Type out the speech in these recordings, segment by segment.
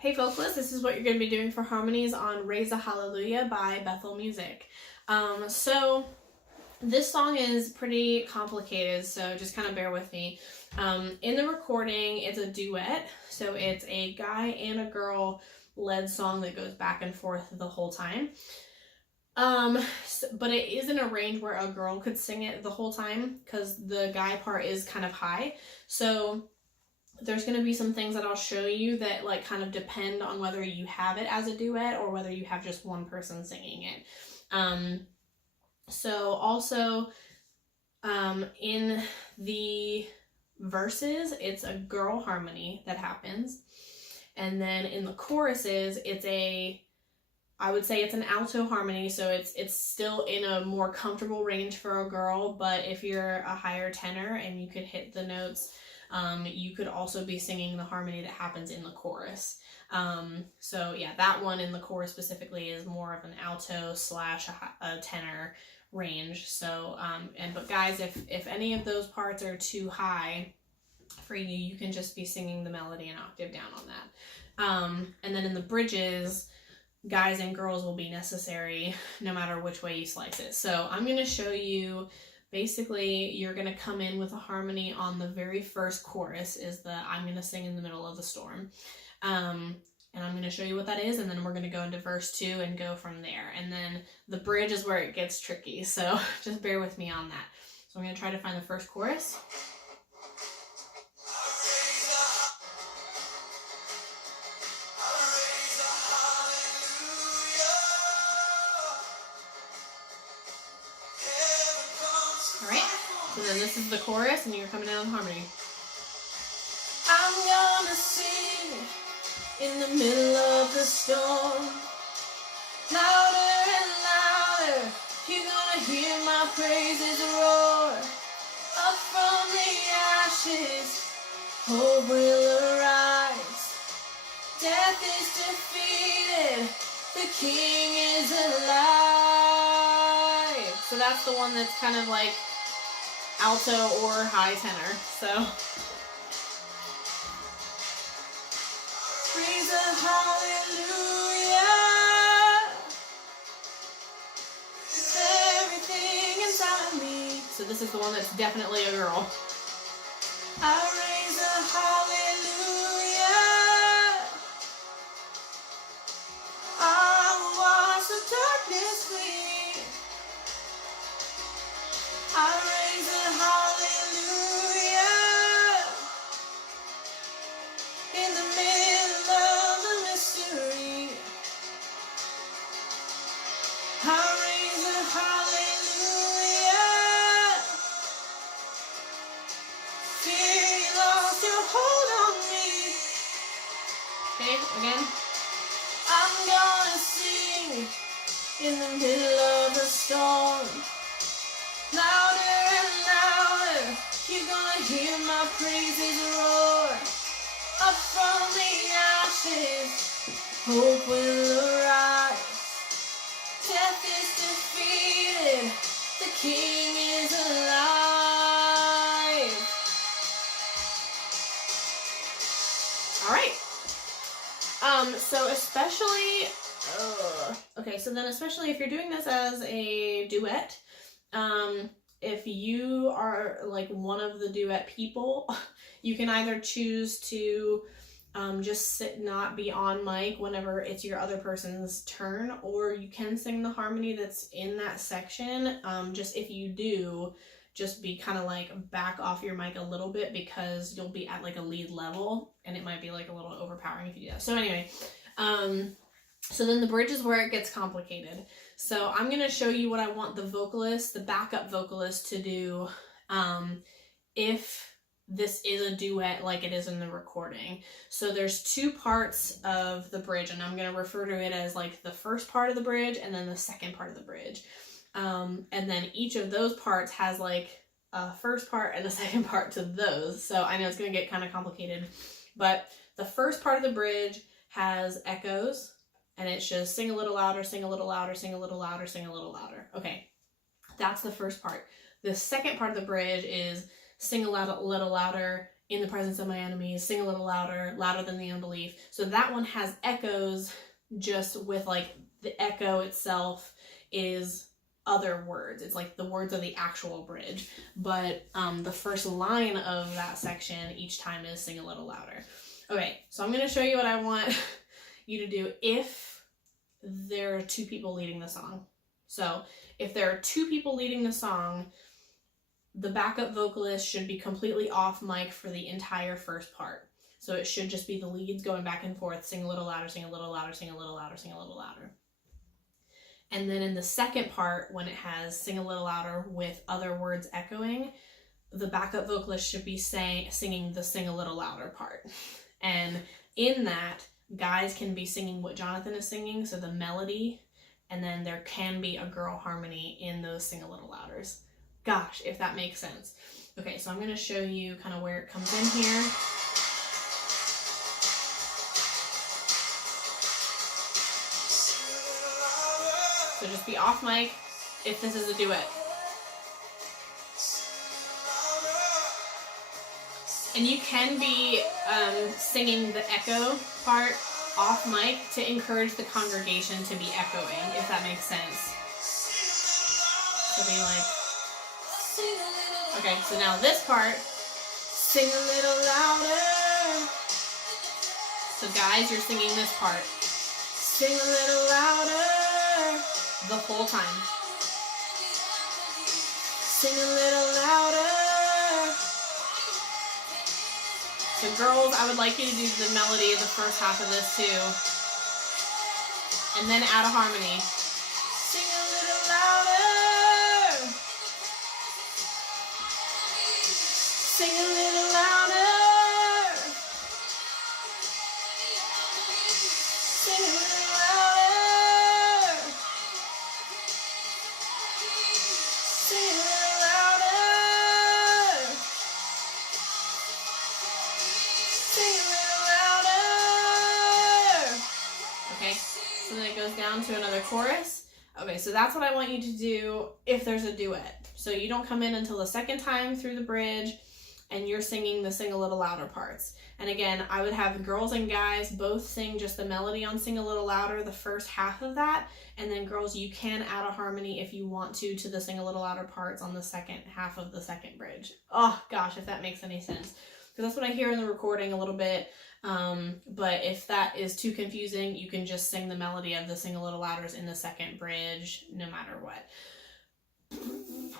Hey vocalists, this is what you're going to be doing for harmonies on Raise a Hallelujah by Bethel Music. So this song is pretty complicated, so just kind of bear with me. In the recording, it's a duet, so it's a guy and a girl led song that goes back and forth the whole time. But it is in a range where a girl could sing it the whole time because the guy part is kind of high. So there's going to be some things that I'll show you that like kind of depend on whether you have it as a duet or whether you have just one person singing it. So also in the verses, it's a girl harmony that happens. And then in the choruses, I would say it's an alto harmony, so it's still in a more comfortable range for a girl, but if you're a higher tenor and you could hit the notes, you could also be singing the harmony that happens in the chorus. So yeah, that one in the chorus specifically is more of an alto slash a tenor range. So, but guys, if any of those parts are too high for you, you can just be singing the melody an octave down on that. And then in the bridges, guys and girls will be necessary no matter which way you slice it. So I'm going to show you. Basically, you're going to come in with a harmony on the very first chorus is the I'm going to sing in the middle of the storm. And I'm going to show you what that is, and then we're going to go into verse 2 and go from there. And then the bridge is where it gets tricky, so just bear with me on that. So I'm going to try to find the first chorus. And then this is the chorus, and you're coming out on harmony. I'm gonna sing in the middle of the storm, louder and louder, you're gonna hear my praises roar. Up from the ashes, hope will arise. Death is defeated, the King is alive. So that's the one that's kind of like alto or high tenor, so. Praise the hallelujah. Everything inside of me. So this is the one that's definitely a girl. I raise a hallelujah. I will watch the darkness flee. I raise a hallelujah in the middle of the mystery. I raise a hallelujah. Fear you lost your hold on me. Okay, again. I'm gonna sing in the middle of the storm. Louder and louder, you're gonna hear my praises roar. Up from the ashes, hope will arise. Death is defeated, the King is alive. Alright. So especially, especially if you're doing this as a duet, if you are like one of the duet people, you can either choose to just sit, not be on mic whenever it's your other person's turn, or you can sing the harmony that's in that section. Just if you do, just be kind of like back off your mic a little bit because you'll be at like a lead level and it might be like a little overpowering if you do that. So anyway, so then the bridge is where it gets complicated. So I'm going to show you what I want the vocalist, the backup vocalist, to do if this is a duet like it is in the recording. So there's two parts of the bridge, and I'm going to refer to it as like the first part of the bridge and then the second part of the bridge. And then each of those parts has like a first part and a second part to those. So I know it's going to get kind of complicated, but the first part of the bridge has echoes. And it's just sing a little louder, sing a little louder, sing a little louder, sing a little louder. Okay, that's the first part. The second part of the bridge is sing a little louder in the presence of my enemies, sing a little louder, louder than the unbelief. So that one has echoes, just with like the echo itself is other words. It's like the words of the actual bridge. But the first line of that section each time is sing a little louder. Okay, so I'm going to show you what I want you to do if there are two people leading the song. So if there are two people leading the song, the backup vocalist should be completely off mic for the entire first part. So it should just be the leads going back and forth, sing a little louder, sing a little louder, sing a little louder, sing a little louder. And then in the second part, when it has sing a little louder with other words echoing, the backup vocalist should be singing the sing a little louder part. And in that, guys can be singing what Jonathan is singing, so the melody, and then there can be a girl harmony in those sing a little louders. Gosh, if that makes sense. Okay, so I'm going to show you kind of where it comes in here. So just be off mic if this is a duet. And you can be singing the echo part off mic to encourage the congregation to be echoing, if that makes sense. So be like, okay, so now this part, sing a little louder. So guys, you're singing this part. Sing a little louder the whole time. Sing a little louder. So girls, I would like you to do the melody of the first half of this too. And then add a harmony. Sing a little louder. Sing a little louder. Sing a little louder. Sing a little louder. Sing a little louder. Okay, so then it goes down to another chorus. Okay, so that's what I want you to do if there's a duet. So you don't come in until the second time through the bridge and you're singing the sing a little louder parts. And again, I would have girls and guys both sing just the melody on sing a little louder the first half of that. And then girls, you can add a harmony if you want to the sing a little louder parts on the second half of the second bridge. Oh gosh, if that makes any sense. Because that's what I hear in the recording a little bit. But if that is too confusing, you can just sing the melody of the sing a little louders in the second bridge, no matter what.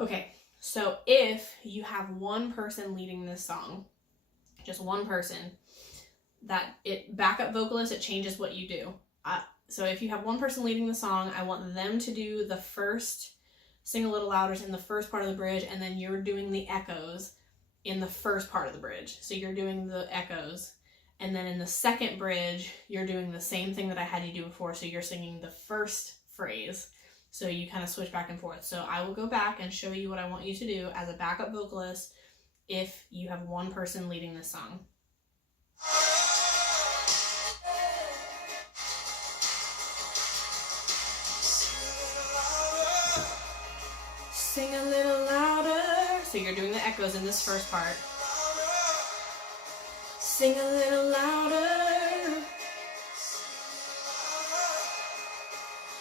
Okay, so if you have one person leading this song, just one person, backup vocalist, it changes what you do. So if you have one person leading the song, I want them to do the first sing a little louders in the first part of the bridge, and then you're doing the echoes in the first part of the bridge. So you're doing the echoes, and then in the second bridge, you're doing the same thing that I had you do before. So you're singing the first phrase. So you kind of switch back and forth. So I will go back and show you what I want you to do as a backup vocalist if you have one person leading this song. Sing a little louder. So you're doing the echoes in this first part. Sing a little louder.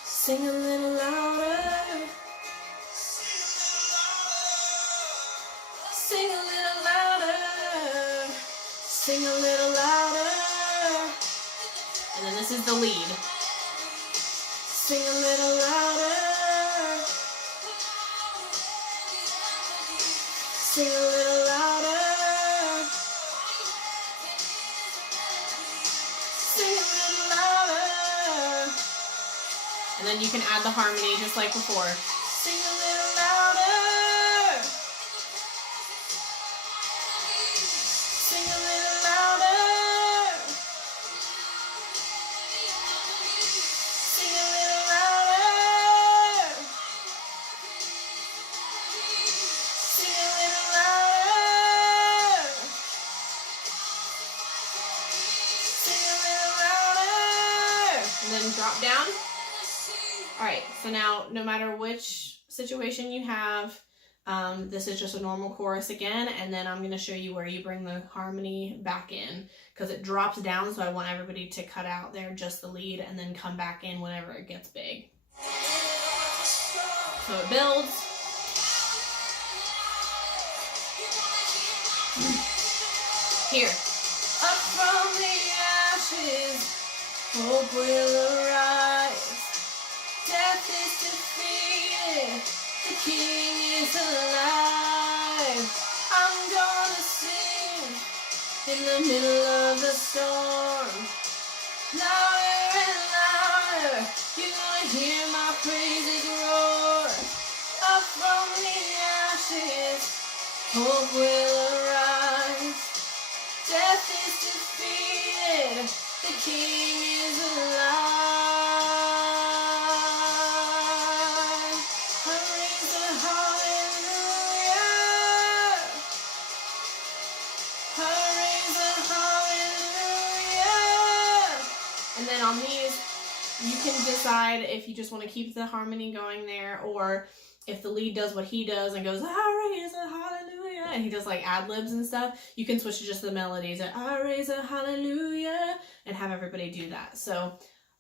Sing a little louder. Sing a little louder. Sing a little louder. And then this is the lead. Sing a little louder. Sing a little louder. Sing a little louder. And then you can add the harmony just like before. Sing a little louder. Sing a little louder. Sing a little louder. Sing a little louder. Sing a little louder. And then drop down. All right, so now no matter which situation you have, This is just a normal chorus again, and then I'm going to show you where you bring the harmony back in, because it drops down, so I want everybody to cut out there just the lead and then come back in whenever it gets big. So it builds. Here. Up from the ashes, hope will arise. Death is defeated, the King is alive. I'm gonna sing in the middle of the storm. Louder and louder, you're gonna hear my praises roar. Up from the ashes, hope will arise. Death is defeated, the King is alive. I raise a hallelujah. I raise a hallelujah. And then on these, you can decide if you just want to keep the harmony going there, or if the lead does what he does and goes, I raise a hallelujah, and he does like ad-libs and stuff, you can switch to just the melodies, I raise a hallelujah, and have everybody do that. So,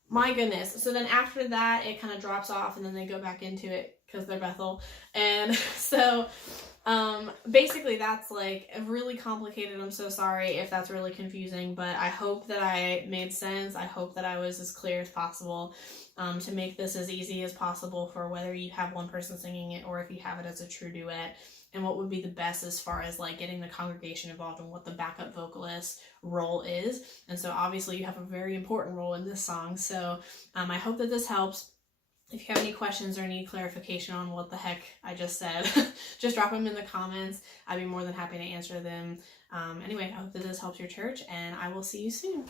my goodness. So then after that, it kind of drops off, and then they go back into it because they're Bethel. And so, basically that's like really complicated. I'm so sorry if that's really confusing, but I hope that I made sense. I hope that I was as clear as possible, to make this as easy as possible for whether you have one person singing it or if you have it as a true duet, and what would be the best as far as like getting the congregation involved and what the backup vocalist role is. And so obviously you have a very important role in this song. So I hope that this helps. If you have any questions or need clarification on what the heck I just said, just drop them in the comments. I'd be more than happy to answer them. Anyway, I hope that this helps your church, and I will see you soon.